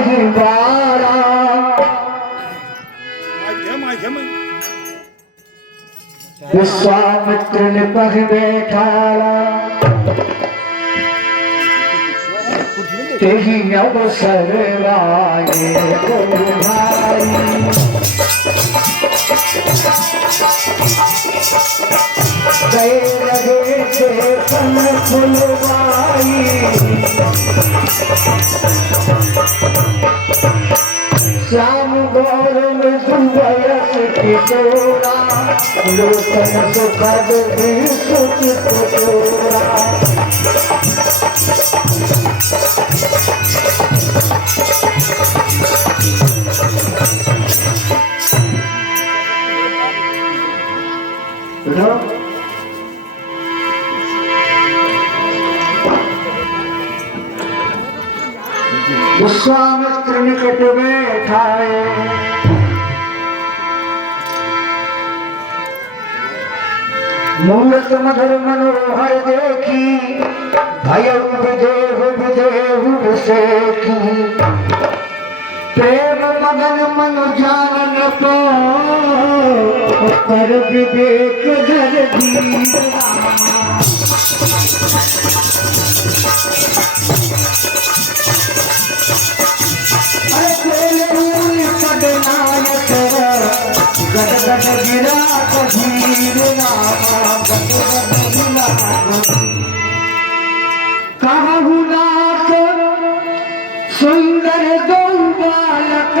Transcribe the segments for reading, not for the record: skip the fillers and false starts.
नहीं बारा विश्वामित्र ने पग बैठाया तेही अवसर आए भाई गए लगे थे फल फुलवाई श्याम गौर में सुवयस किशोरा लोचन सुखद भी सुचित चोरा विश्वामित्र निकट बैठाए मूर्त मधुर मनोहर देखी भयउ विदेहु विसेखी प्रेम मगन मनु जान न पाओ पर विवेक धर धीर गद गद गिरा कबीर नामा गद गद गिरा कहु नाथ सुंदर दो बालक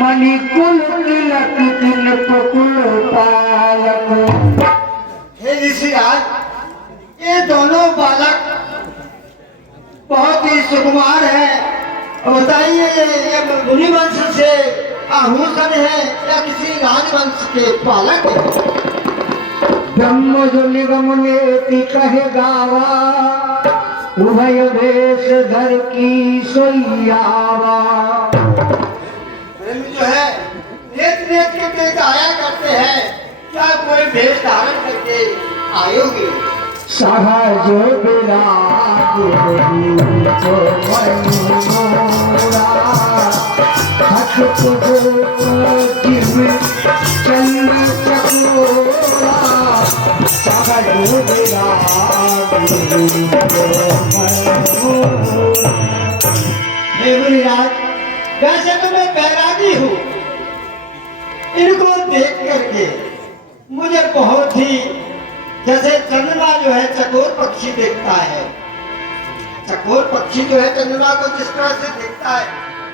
मणिकुल तिलक तिल कुल पालक। हे ऋषिराज, ये दोनों बालक बहुत ही सुकुमार हैं। बताइए ये मुनि वंश से आहूषण है या किसी राजवंश के पालक? ब्रह्म जो निगम नेति कहे गावा उभय भेष धर की सोयावा। ब्रह्म जो है नेत नेत के आया करते हैं, क्या कोई भेष धारण करके आयोगे? सहज विराग वैसे तो मैं बैरागी हूँ, इनको देख करके मुझे बहुत ही जैसे चंद्रमा जो है चकोर पक्षी देखता है, चकोर पक्षी जो है चंद्रमा को जिस तरह से देखता है,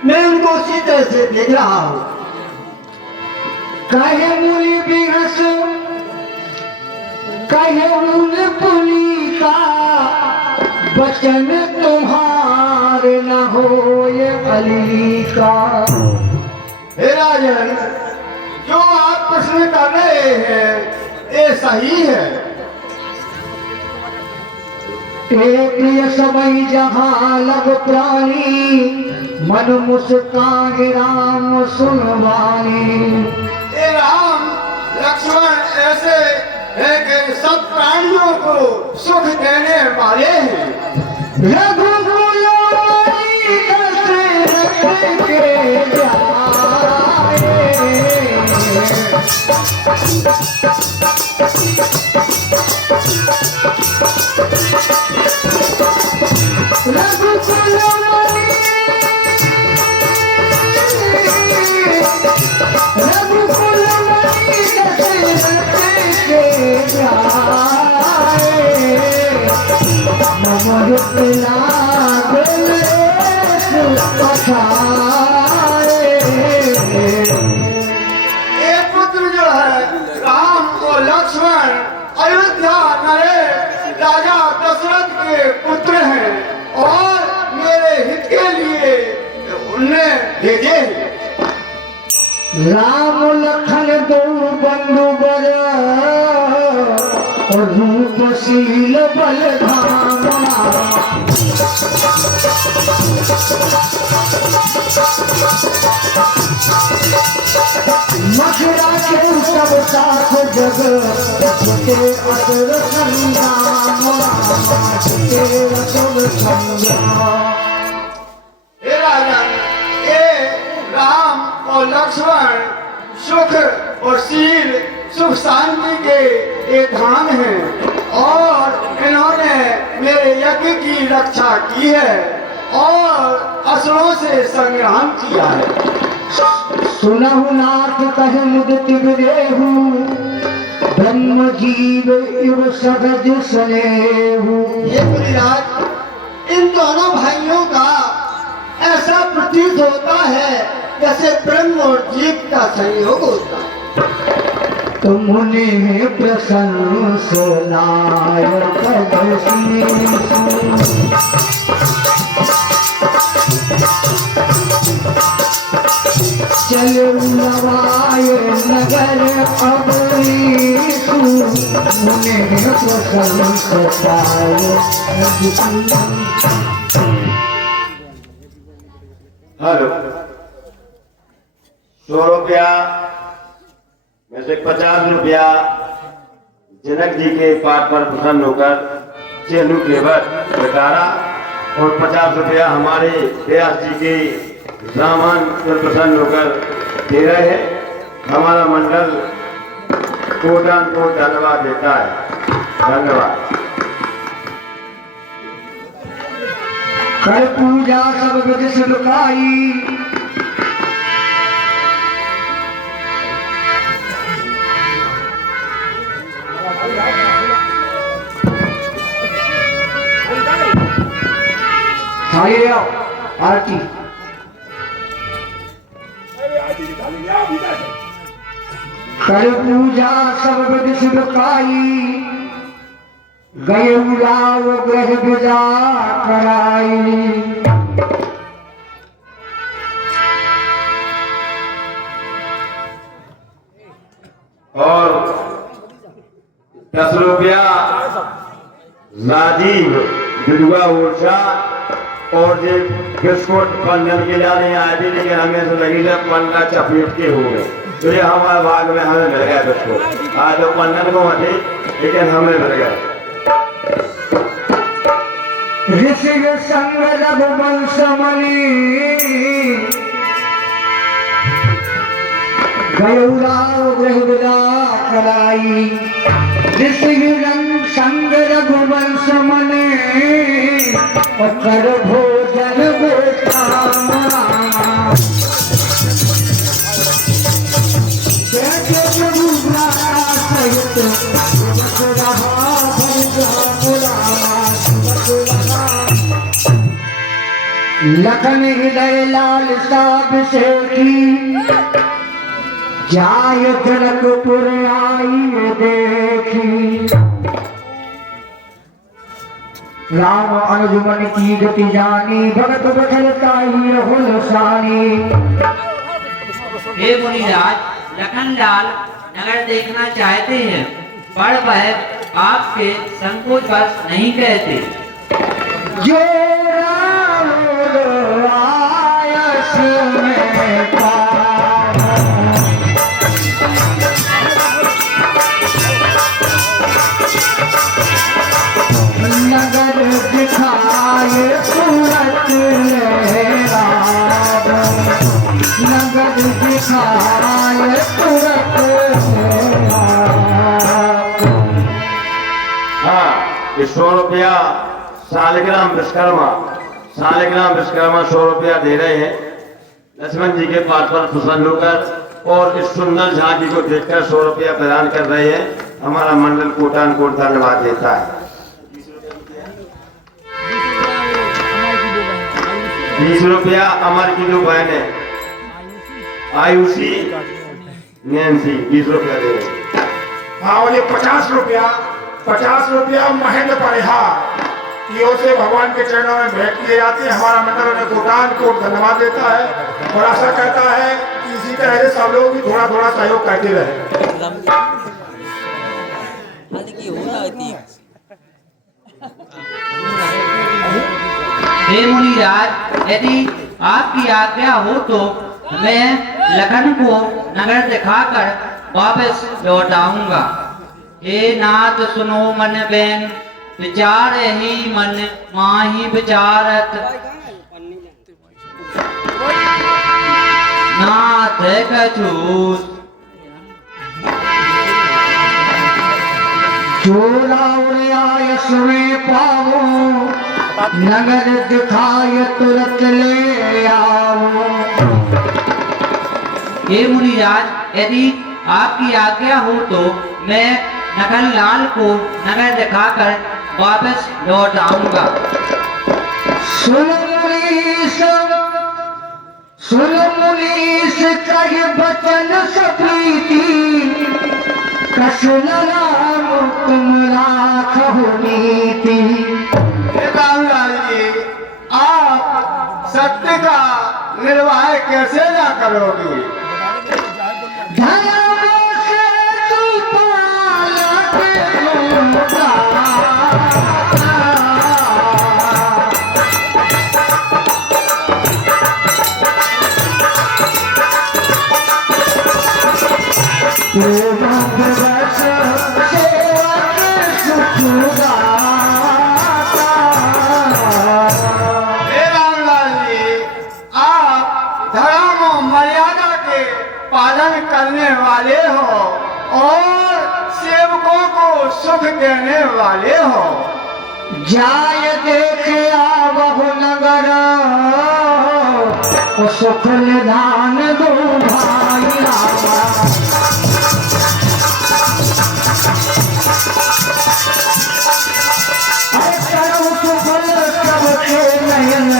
मैं उनको उसी तरह से देख रहा हूँ। कहे मुनि बिहस कहे मुनि पुनि का वचन तुम्हारे न हो ये कली का। हे राजन, जो आप प्रश्न कर रहे हैं ये सही है। एक समय जहाँ लग प्राणी मन मुस्कान राम सुनवानी। ये राम लक्ष्मण ऐसे है कि सब प्राणियों को सुख देने वाले हैं। रघुकुलोई दशरथ के जाए ये पुत्र जो है राम और लक्ष्मण अयोध्या नरेश राजा दशरथ के पुत्र हैं और मेरे हित के लिए उन्हें भेजे। राम लखन दो बंधु बर रूपशील बलधामा। मथुरा के सब साथ जग के असुर संग्राम के असुर संग्राम। हे राजा, लक्ष्मण सुख और शील सुख शांति के ये धाम हैं और इन्होंने मेरे यज्ञ की रक्षा की है और असुरों से संग्राम किया है। सुनहु नाथ कहे मुदिति विदेहु ब्रह्म जीव इव सहज स्नेहु। ये मुनिराज, इन दोनों भाइयों का ऐसा प्रतीत होता है जैसे ब्रह्म और जीव का संयोग होता है। मुनि प्रसन्न सुनाय चल नवाय नगर अबरीसु मुनि प्रसन्न सुनाय। हेलो, 100 रुपया में से 50 रुपया जनक जी के पाठ पर प्रसन्न होकर चेलू केवट बेटारा और 50 रुपया हमारे व्यास जी के रामान पर प्रसन्न होकर दे रहे हैं। हमारा मंडल कोटान को धन्यवाद देता है। धन्यवाद। कर पूजा सब विधि से लुकाई खाली आओ आरती। कर पूजा सब विधि से लुकाई गए उलाव ग्रह विदा कराई। और 10 रुपया राजीव विधवा ऊर्जा और ये बिस्कुट पंजन के लिए आए थे, लेकिन हमें से लगी जब पंडा चपेट के हो गए तो ये हमारे भाग में हमें मिल गया बिस्कुट। आज जो पंजन को थे लेकिन हमें मिल गया। ऋषि संग रघुवंश मणि गयुराव ग्रह विदा कराई। ऋषि संग रघुवंश मणि कर भोजन गोतामा। लखन हृदय लाल साब से की जाय जनकपुर आई देखी। राम अनुजुमन की गति जानी भगत बचल ताही रहुल सानी। हे मुनिराज, लखनलाल नगर देखना चाहते हैं पर वह आपके संकोच बस नहीं कहते। जो आयस में नगर दिखाए सूरत राम। नगर दिखाए सूरत हाँ, ये 100 रुपया शालिग्राम विश्वकर्मा 100 रुपया दे रहे हैं लक्ष्मण जी के पाठ पर प्रसन्न होकर और इस सुंदर झांकी को देखकर 100 रुपया प्रदान कर रहे हैं। हमारा मंडल कोटान कोट धन्यवाद देता है। 20 रुपया अमर की जो बहन है आयुषी नैन्सी 20 रुपया दे रहे हैं। हाँ, और ये 50 रुपया महेंद्र परिहार की ओर से भगवान के चरणों में भेंट किए जाते हैं। हमारा मंडल उन्हें कोटान कोट धन्यवाद देता है और आशा करता है कि इसी तरह से सब लोग भी थोड़ा थोड़ा सहयोग करते रहे। हे मुनिराज, यदि आपकी आज्ञा हो तो मैं लखन को नगर दिखाकर वापस लौट आऊंगा। हे नाथ सुनो मन बैन विचार ही मन माही विचारत। नाथ देख चूस। चोला उड़ायस में पाओ नगर दिखाय तुरंत ले आओ। हे मुनिराज, यदि आपकी आज्ञा हो तो मैं नगर लाल को नगर दिखाकर वापस लौट आऊंगा। सुन मुनीस कहे बचन सप्रीति कसल राम तुम राखो नीति। रामलाल जी, आप सत्य का निर्वाह कैसे ना करोगे? धर्म से तू पालक होगा। भगवत सेवक सुखदाता। हे रामलाल जी, आप धर्म और मर्यादा के पालन करने वाले हो और सेवकों को सुख देने वाले हो। जाय देखे आवहु नगर सुख निधान दो भाई रामा। करम सुफल सबके नयन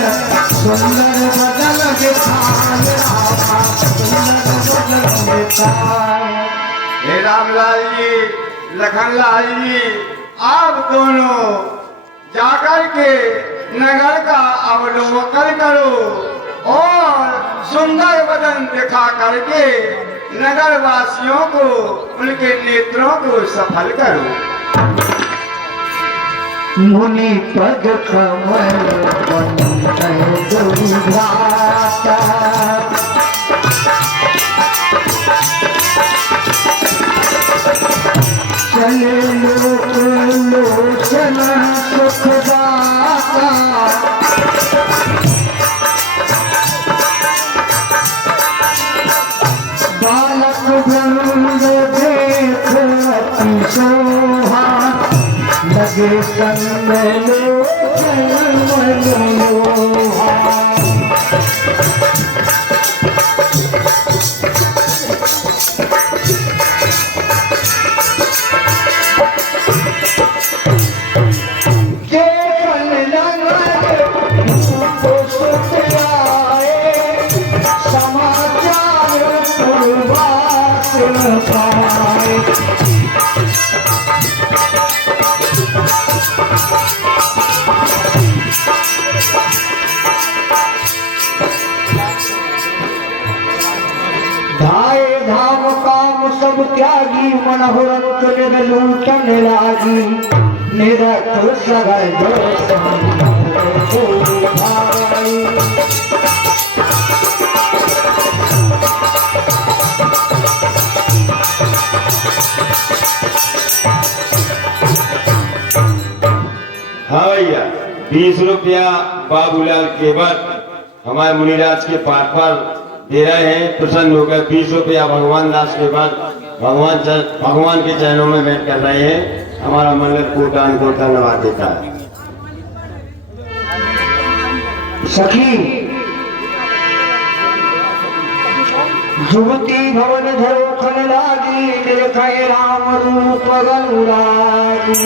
सुंदर बदन दिखाय रामा सुंदर बदन दिखाय। हे रामलाल जी, लखनलाल जी, आप दोनों जाकर के नगर का अवलोकन करो और सुंदर बदन दिखा करके नगर वासियों को, उनके नेत्रों को सफल करो। मुनि पद कमल दुर्घाता। चले लोक लोचन सुखदाता। बालक वृंद देख अति शोभा लगे संग लोचन मनोहा। धाये धाम काम सब त्यागी मनोहरंत निर्लूटन लागी। निरख सगल हाँ भैया, 20 रुपया बाबूलाल केवट हमारे मुनिराज के पाठ पर दे रहे हैं। प्रसन्न होकर 20 रुपया भगवान दास के बाद भगवान के चरणों में भेंट कर रहे हैं। हमारा मंदिर कोटान को धन्यवाद देता है। सखी युवती भवन धरोखन लागी देखे राम रूप गनुरागी।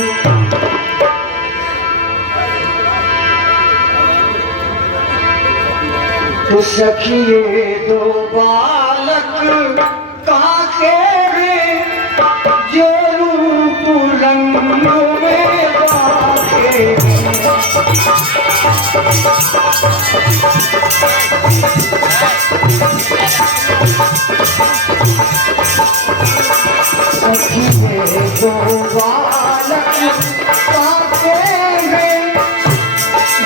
तो सखिए दो बालक कहाँ के हैं जो रूप रंग में बाके। सखिए दो बालक कहाँ के हैं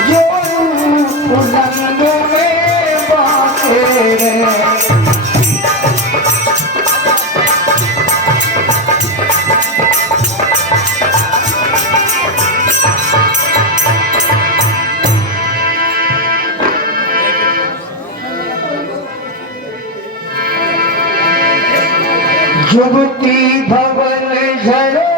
जो रूप रंग में बाके। जुगती भवन झर